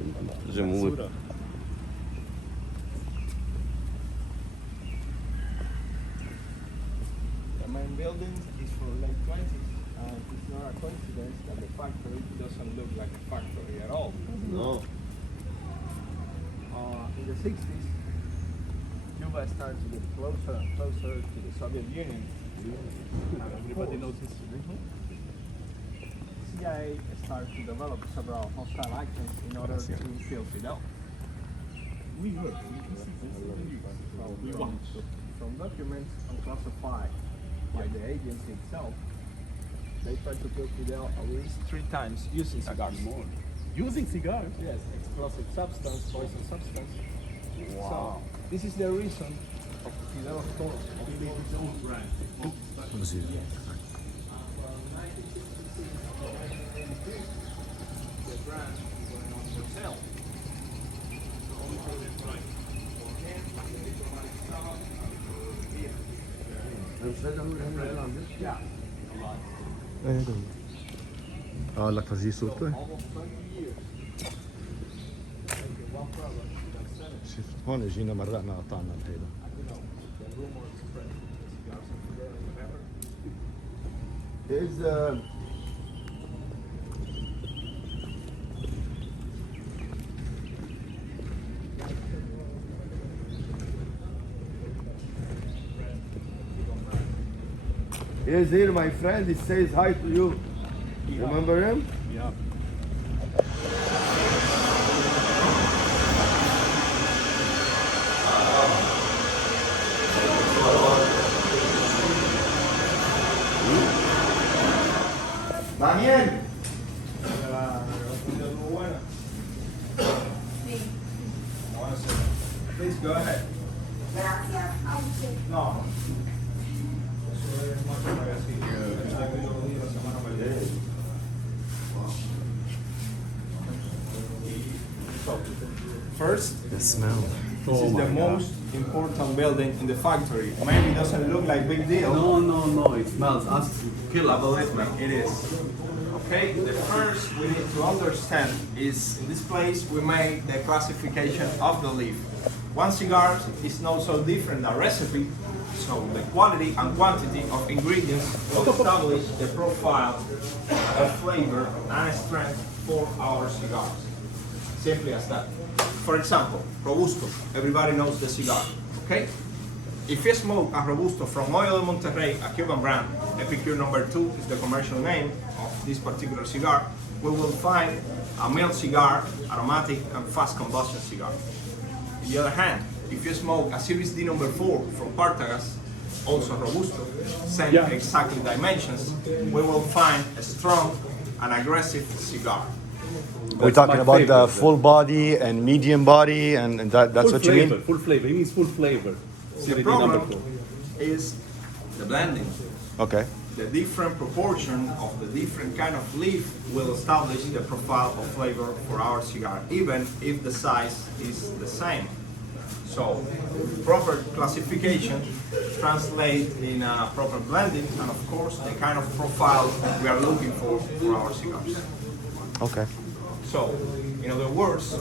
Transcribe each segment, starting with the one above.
جمهور. The main building is from late 20s, and it's not a coincidence that the factory doesn't look like a factory at all. No. In the 60s, Cuba started to get closer and closer to the Soviet Union. Everybody knows this region. CIA started to develop several hostile actions in order to kill Fidel. We heard. We watched. From documents unclassified by the agency itself, they tried to kill Fidel at least 3 times using cigars. More. Using cigars? Yes, explosive substance, poison substance. Wow. So this is the reason of Fidel's thought of being his own brand. The brand going on for sale. Yeah. اقول لك فرجيه صورته. Almost 20 years. Making one product that's selling. شوف هون اجينا مرقنا قطعنا الهيدا. The rumors spread the cigars of Fidel and whatever. There's He's here, my friend. He says hi to you. Remember him? Yeah. Daniel. Please go ahead. Gracias a usted. No. Eso es más o menos así. Yo lo dije la semana pasada. So, first, The smell. this is the most important building in the factory. Maybe it doesn't look like big deal. No, it smells. Ask Killer, believe me, it is. Okay, the first we need to understand is in this place we make the classification of the leaf. One cigar is not so different than recipe, so the quality and quantity of ingredients will establish the profile of flavor and strength for our cigars. Simply as that. For example, Robusto, everybody knows the cigar, okay? If you smoke a Robusto from Oil de Monterrey, a Cuban brand, Epicure number 2 is the commercial name of this particular cigar, we will find a mild cigar, aromatic and fast combustion cigar. On the other hand, if you smoke a Series D number 4 from Partagas, also Robusto, same exactly dimensions, we will find a strong and aggressive cigar. We're talking about the full body and medium body, and that's full what flavor, you mean? Full flavor. It means full flavor. The problem is the blending. Okay. The different proportion of the different kind of leaf will establish the profile of flavor for our cigar, even if the size is the same. So, proper classification translates in a proper blending, and of course, the kind of profile we are looking for our cigars. Okay. So, in other words,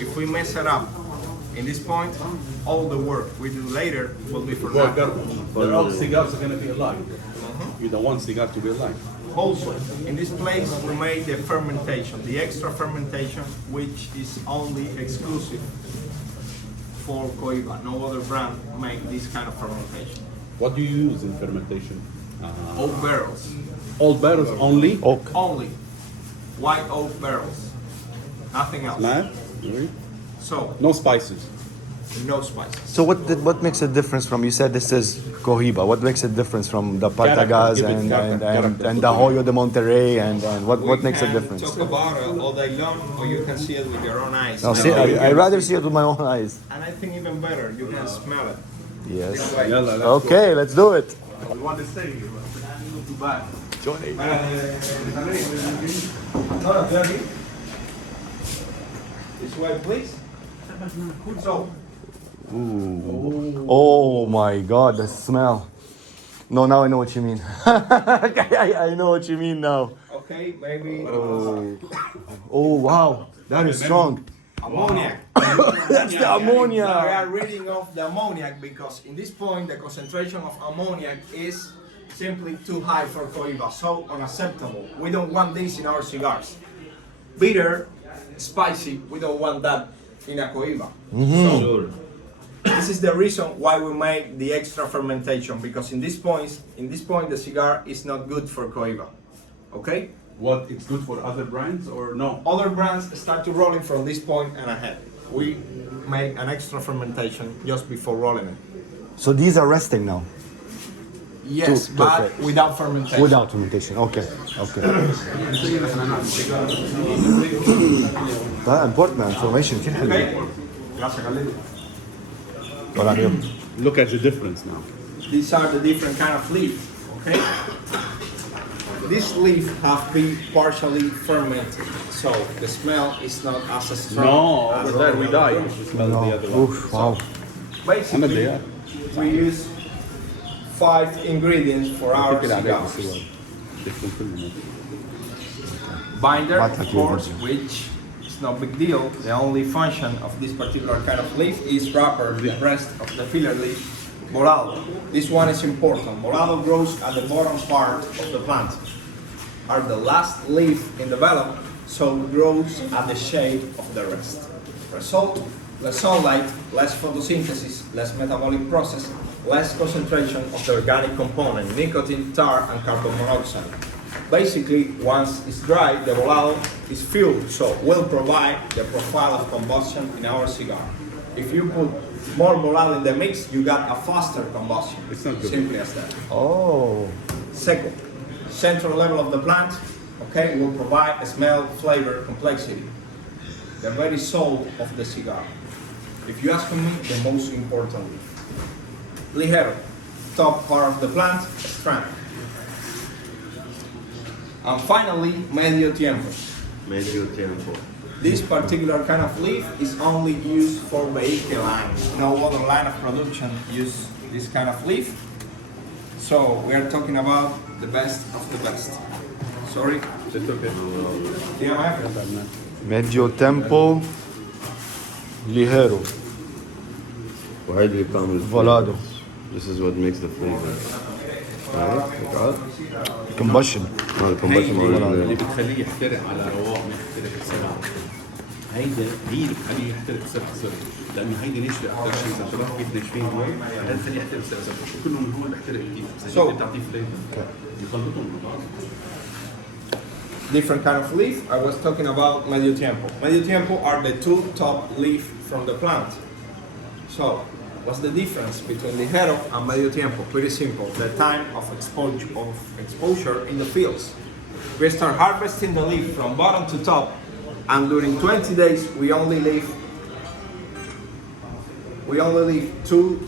if we mess it up in this point, all the work we do later will be for nothing. But all cigars are going to be alike. You don't want cigar to be alike. Also, in this place, we made the fermentation, the extra fermentation, which is only exclusive for Cohiba. No other brand make this kind of fermentation. What do you use in fermentation? Oak barrels, Old barrels only? Oak. only white oak barrels, nothing else. Man? Really? So, No spices. no spices. So what makes it difference from, you said this is Cohiba, what makes it difference from the Partagas Give it and, character. and the Hoyo de Monterrey and what We makes a can difference? talk about it all day long, or you can see it with your own eyes. No, see, I'd rather see it with my own eyes. And I think even better, you can smell it. Yes. This way. Yalla, let's Okay, let's do it. We want to stay here. Not too bad. Johnny. This way, please. So, Oh my God, the smell. No, now I know what you mean. I know what you mean now. okay, maybe. Oh wow. That is strong. Ammoniac. That's the ammonia. We are reading off the ammoniac because in this point the concentration of ammoniac is simply too high for Cohiba, so unacceptable. We don't want this in our cigars. Bitter, spicy, we don't want that in a Cohiba. So this is the reason why we make the extra fermentation, because in this point the cigar is not good for Cohiba. Okay? What, it's good for other brands or no? Other brands start to rolling from this point and ahead. We make an extra fermentation just before rolling it. So these are resting now. Yes, but perfect. without fermentation. Without fermentation. Okay. Okay. ده important information كثير حلو. Okay. Gracias, Carlito. طول عليهم. Look at the difference now. These are the different kind of leaves. Okay. This leaf have been partially fermented, so the smell is not as strong. No, as over there we die if you smell the other one. Oof, wow. Basically, we use 5 ingredients for our cigars. Binder, of course, which is no big deal. The only function of this particular kind of leaf is wrapper the rest of the filler leaf. Morado. This one is important. Morado grows at the bottom part of the plant. Are the last leaf in development, so it grows at the shade of the rest. Result: less sunlight, less photosynthesis, less metabolic process, less concentration of the organic component, nicotine, tar, and carbon monoxide. Basically, once it's dry, the volado is fueled, so will provide the profile of combustion in our cigar. If you put more volado in the mix, you got a faster combustion. It's not good. Simply as that. Oh. Second, central level of the plant, okay, will provide a smell, flavor, complexity. The very soul of the cigar. If you ask me, the most important leaf. Ligero, top part of the plant, strength. And finally, medio tiempo. Medio tiempo. This particular kind of leaf is only used for vehicle lines. No other line of production use this kind of leaf. So we are talking about the best of the best. Sorry. Yeah, Medio tempo. Ligero. Why do you come with Volado. This is what makes the flavor. Right? Combustion. No, the combustion اللي already. بتخليه يحترق على رواق ما يحترق بسرعه. هيدا هي اللي بتخليه يحترق بسرعه لانه هيدي ناشفه اكثر شيء اذا بتروح كيف ناشفين هون هذا بخليه يحترق بسرعه كله من هون بيحترق كثير بس هيدي بتعطيه فليفر يخلطهم مع بعض. different kind of leaf. I was talking about medio tiempo. Medio tiempo are the 2 top leaf from the plant. So, what's the difference between ligero and medio tiempo? Pretty simple. The time of exposure in the fields. We start harvesting the leaf from bottom to top, and during 20 days we only leave two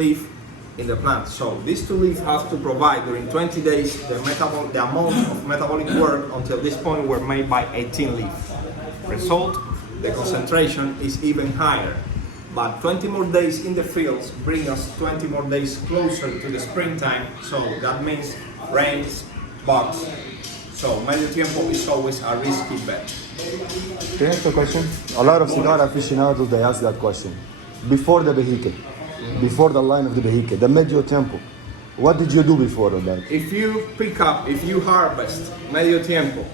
leaf in the plant. So these 2 leaves have to provide during 20 days the amount of metabolic work until this point were made by 18 leaf. Result: the concentration is even higher. But 20 more days in the fields bring us 20 more days closer to the springtime. So that means rains, bugs. So medio tiempo is always a risky bet. Can I ask a question? A lot of cigar aficionados, they ask that question. Before the vehicle, before the line of the vehicle, the medio tempo, what did you do before that? If you harvest medio tiempo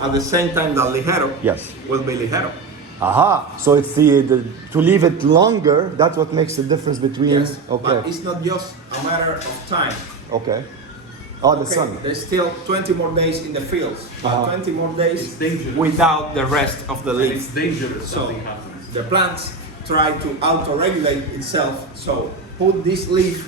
at the same time that ligero, Yes. will be ligero. Aha, so it's to leave it longer, that's what makes the difference between, Yes, okay, but it's not just a matter of time. okay. Oh, the Okay, sun. there's still 20 more days in the fields, but 20 more days It's dangerous. without the rest of the And leaf. it's dangerous if So something happens. the plants try to auto-regulate itself. So put this leaf,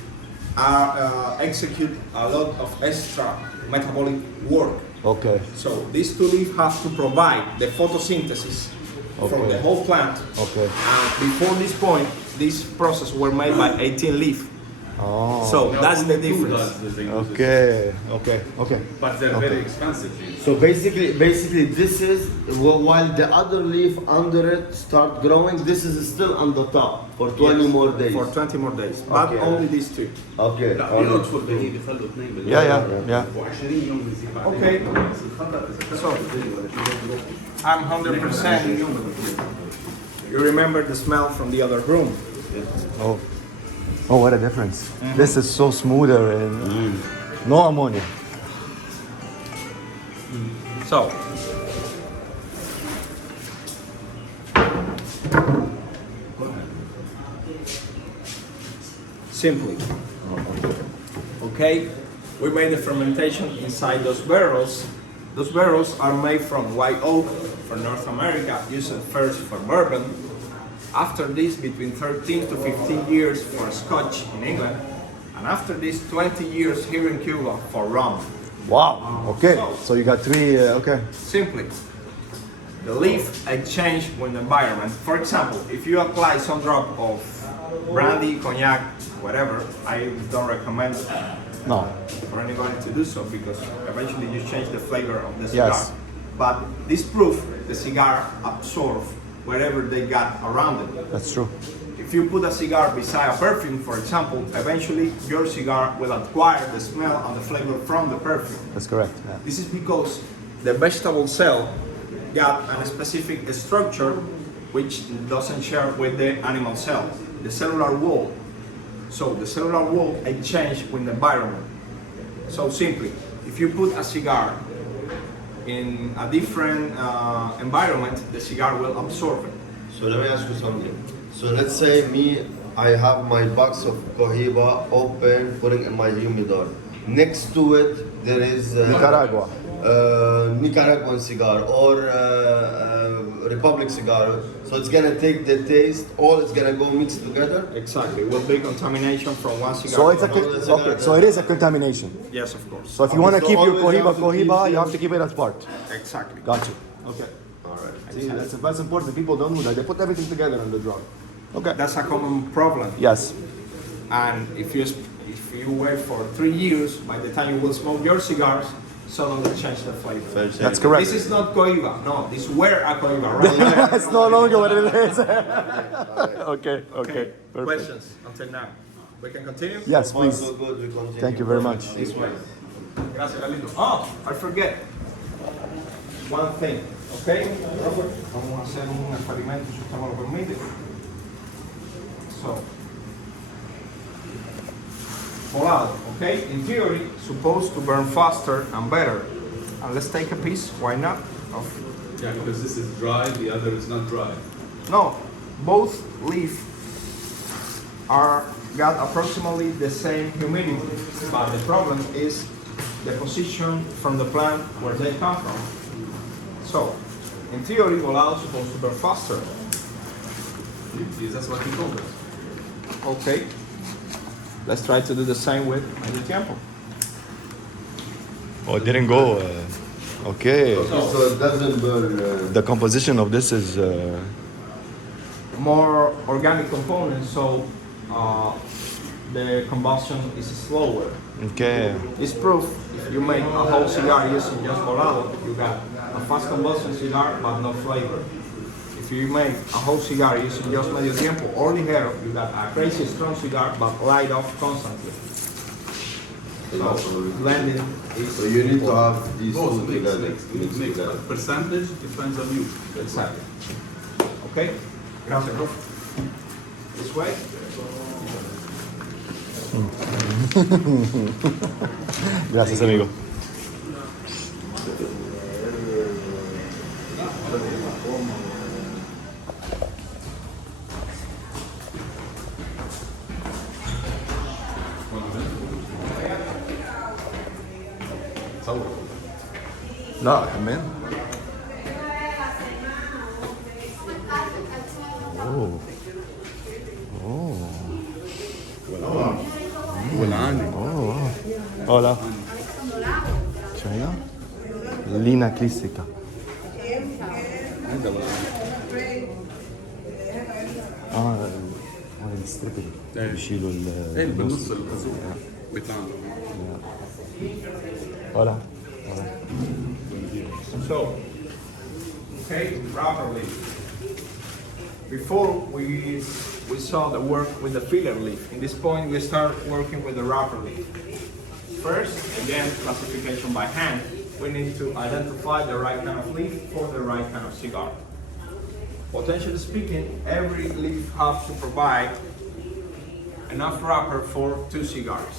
execute a lot of extra metabolic work. Okay, So these 2 leaves have to provide the photosynthesis from Okay. the whole plant. okay. And before this point, this process were made by 18 leaf. Oh. So that's the Only two difference. does they use it. Okay. But they're very expensive. So basically, this is while the other leaf under it start growing. This is still on the top for 20 more days. For 20 more days, but Okay. only these two. Okay. لا alright. بيقعدوا بهي بيخلوا اثنين بالليل. Yeah. و20 يوم بيزيد بعدين. Okay. بس الخطر اذا So, I'm 100%. You remember the smell from the other room. Oh, what a difference. This is so smoother and no ammonia. So, simply, okay, we made the fermentation inside those barrels. Those barrels are made from white oak for North America, used first for bourbon. After this, between 13 to 15 years for Scotch in England, and after this, 20 years here in Cuba for rum. Wow. Okay. So you got three. Okay. Simply, the leaf exchange with the environment. For example, if you apply some drop of brandy, cognac, whatever, I don't recommend No. for anybody to do so because eventually you change the flavor of the cigar. Yes. But this proof the cigar absorbs whatever they got around it. That's true. If you put a cigar beside a perfume, for example, eventually your cigar will acquire the smell and the flavor from the perfume. That's correct. Yeah. This is because the vegetable cell got a specific structure which doesn't share with the animal cell, the cellular wall. So the cellular wall exchange with the environment. So simply, if you put a cigar in a different environment, the cigar will absorb it. So let me ask you something. So let's say I have my box of Cohiba open, putting in my humidor. Next to it, there is Nicaragua. Nicaraguan cigar or Republic cigar. So it's gonna take the taste, all it's gonna go mixed together. Exactly, it will be contamination from one cigar So to it's a another. okay. So it is a contamination. Yes, of course. So if you want to So keep your always have to Cohiba, keep you have to keep it apart. Exactly. Got you. Okay. See, that's important. People don't know that. They put everything together in the drum. Okay. That's a common problem. Yes. And if you wait for 3 years, by the time you will smoke your cigars, suddenly change the flavor. That's correct. This is not Cohiba. No, this were a Cohiba, right? It's no longer what it is. Okay. Okay. Perfect. Questions until now? We can continue? Yes, So far, please. so good. We continue. Thank you very much. This way. Gracias, Laguito. Oh, I forget. One thing, okay? Robert, vamos a hacer un experimento si usted me lo permite. So, volado, okay? In theory, supposed to burn faster and better. And let's take a piece, why not? Of, Yeah, because this is dry, the other is not dry. no, both leaf are got approximately the same humidity, but the problem is the position from the plant where they come from. So, in theory, volado is supposed to burn faster. Yes, that's what he told us. Okay. Let's try to do the same with el tiempo. Oh, it didn't go. Okay. So it doesn't burn. The composition of this is. More organic components, so the combustion is slower. Okay. It's proof if you make a whole cigar using just volado, you got a fast combustion cigar but no flavor. If you make a whole cigar using just medio tiempo or ligero, you got a crazy strong cigar but light off constantly. So blending is So you need to have these Both two mix, together. mix. But percentage depends on you. exactly. Okay? Gracias, bro. This way. Gracias, amigo. لا كمان. اوه والعاني. Hola. China? Lina Clística. هذا والعاني. Ah, what بالستريبل إيه. بيشيلوا ايه بالنص الخازوق بيطلع ولا So, okay, properly. Before we saw the work with the filler leaf. In this point, we start working with the wrapper leaf. First, again, classification by hand. We need to identify the right kind of leaf for the right kind of cigar. Potentially speaking, every leaf has to provide enough wrapper for 2 cigars.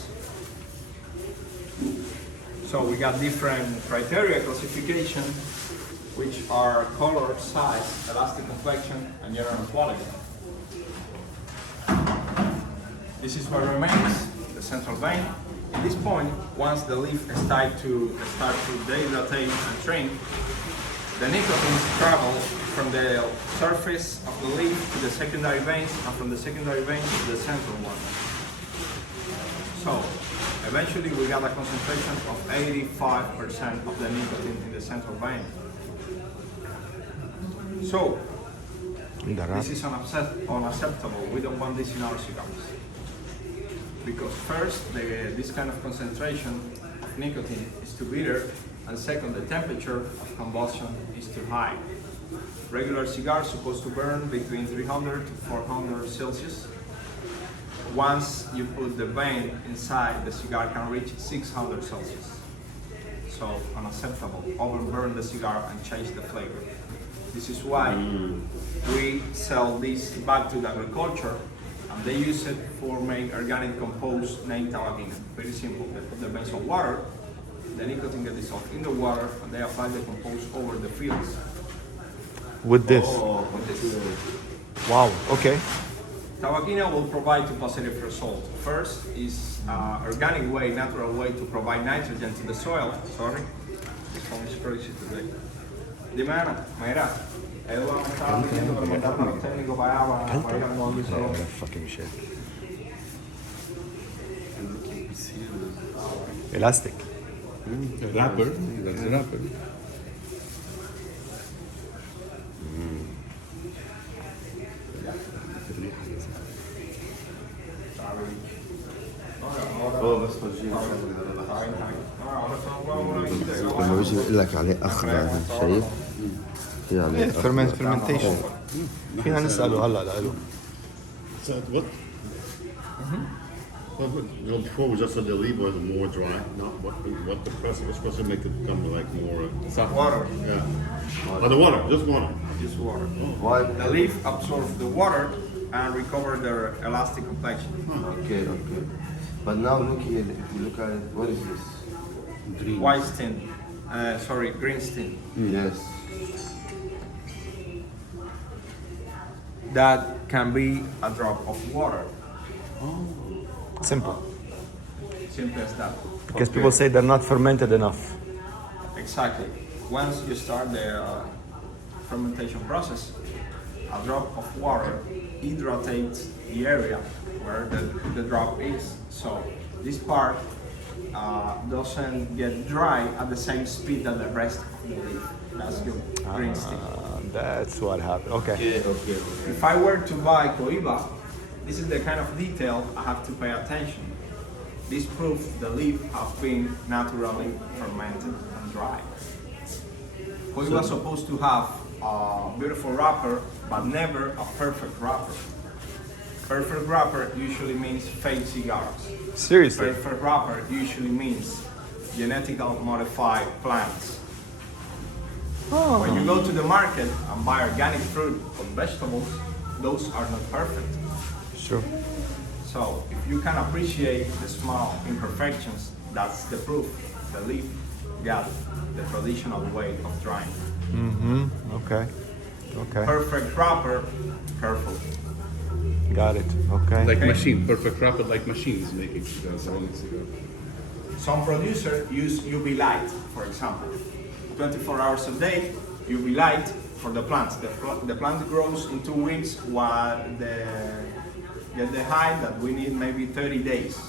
So we got different criteria classification, which are color, size, elastic complexion, and general quality. This is what remains, the central vein. At this point, once the leaf start to dehydrate and shrink, the nicotine travels from the surface of the leaf to the secondary veins, and from the secondary veins to the central one. So, eventually we got a concentration of 85% of the nicotine in the central vein. So, this is unacceptable. We don't want this in our cigars. Because first, this kind of concentration of nicotine is too bitter, and second, the temperature of combustion is too high. Regular cigars are supposed to burn between 300 to 400 Celsius. Once you put the vein inside, the cigar can reach 600 Celsius. So unacceptable. Overburn the cigar and change the flavor. This is why we sell this back to the agriculture, and they use it for make organic compost named tabagina. Very simple. They put the veins on water, the nicotine gets dissolved in the water, and they apply the compost over the fields. with this. With this. Wow. Okay. Tabagina will provide two positive results. First is organic way, natural way to provide nitrogen to the soil. Sorry, this one is crazy today. Dime Ana, Mayra, Eduardo me estaba pidiendo que lo mandaran a los técnicos para allá para ir al móvil solo. fucking shit. Elastic. رابر there's a rapper بس فرجيني لما بيجي بيقول لك عليه اخ بعدين شايف؟ في عليه أخ. fermentation. فينا نسأله هلا لإله. So what? Well, you know, before we just said the leaf was more dry. Not what the press was supposed to make it come like more. Water, Yeah. But the water, just water. just water. Why? The leaf absorbs the water and recover their elastic complexion. Okay, okay. But now look here, if you look at it, what is this? White stain, green stain. Yes. That can be a drop of water. Simple. Simple as that. Because people say they're not fermented enough. Exactly. Once you start the fermentation process, a drop of water hydrates the area where the drop is. So this part doesn't get dry at the same speed that the rest of the leaf. That's your green stain. That's what happened. Okay. Okay. If I were to buy Cohiba, this is the kind of detail I have to pay attention. This proves the leaf have been naturally fermented and dried. Cohiba is supposed to have a beautiful wrapper, but never a perfect wrapper. Perfect wrapper usually means fake cigars. Seriously. Perfect wrapper usually means genetically modified plants. When you go to the market and buy organic fruit or vegetables, those are not perfect. Sure. So if you can appreciate the small imperfections, that's the proof the leaf got the traditional way of drying. Okay. Okay. Perfect wrapper, careful. Got it. Okay. like machine perfect rapper like machines making cigars only cigars. Some producers use UV light, for example. 24 hours a day, UV light for the plants. The plant grows in 2 weeks while the height that we need maybe 30 days.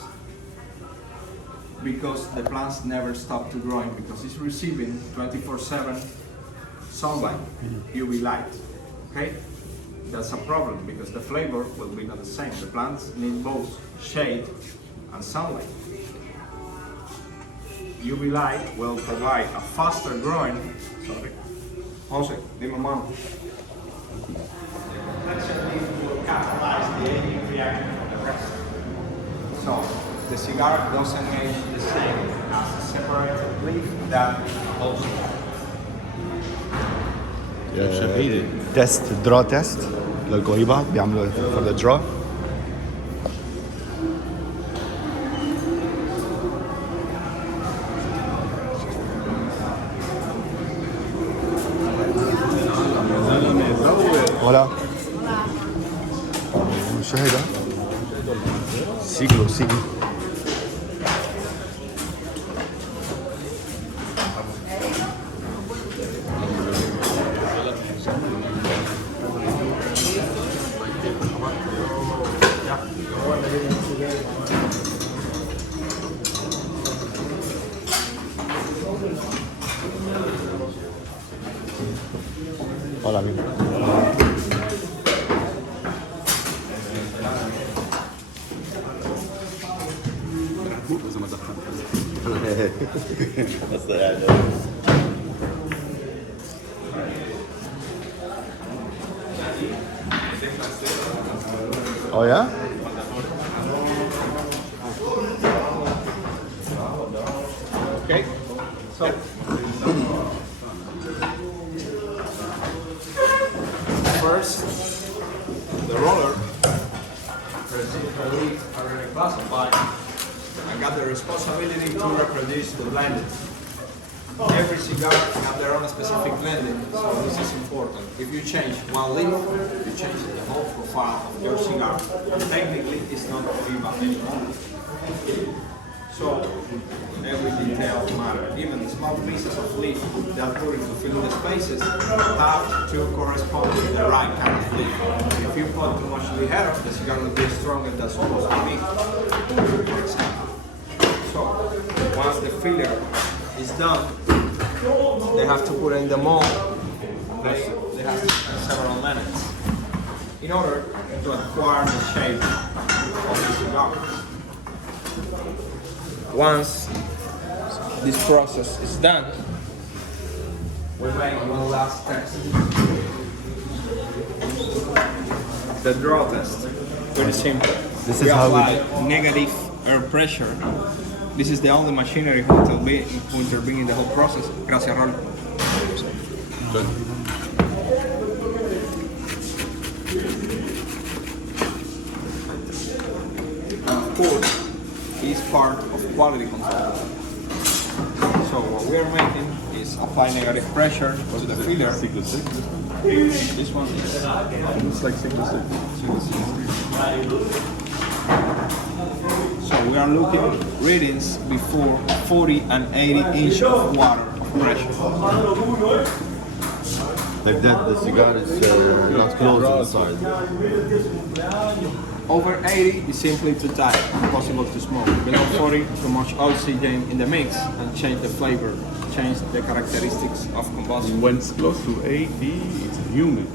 Because the plants never stop to growing because it's receiving 24/7 sunlight, UV light. Okay? that's a problem because the flavor will be not the same. The plants need both shade and sunlight. UV light will provide a faster growing. Sorry. Jose, dime mano. Will catalyze the aging reaction of the rest. So the cigar doesn't age the same as a separate leaf that also. تيست درا تيست للكوهيبا بيعملوا for the draw. Hola. شو هيدا؟ سيجلو سيجلو. Hola amigo. إذا ما دخلت. Oh yeah? Okay, so first the roller leaves are already classified. I got the responsibility to reproduce the blending. Every cigar have their own specific blending, so this is important. If you change one leaf, you change the whole profile of your cigar. Technically, it's not Cohiba anymore. So every detail matters. Even the small pieces of leaf that put into fill the spaces have to correspond with the right kind of leaf. If you put too much ligero, the cigar will be stronger than supposed to be. For example. So once the filler is done, they have to put it in the mold. They have to spend several minutes in order to acquire the shape of the cigar. Once this process is done, we make one last test. The draw test. Pretty simple. This we is how apply negative air pressure. This is the only machinery who intervene in the whole process. Gracias, Raul. And of course, is part of quality control. So what we are making is apply negative pressure to the filler. This one is It's like 6 to 6. So we are looking readings before 40 and 80 inches of water of pressure. Like that, the cigar is not closed inside. Over 80 is simply too tight, impossible to smoke. Below 40, too much oxygen in the mix and change the flavor, change the characteristics of combustion. When it's close to 80, it's humid.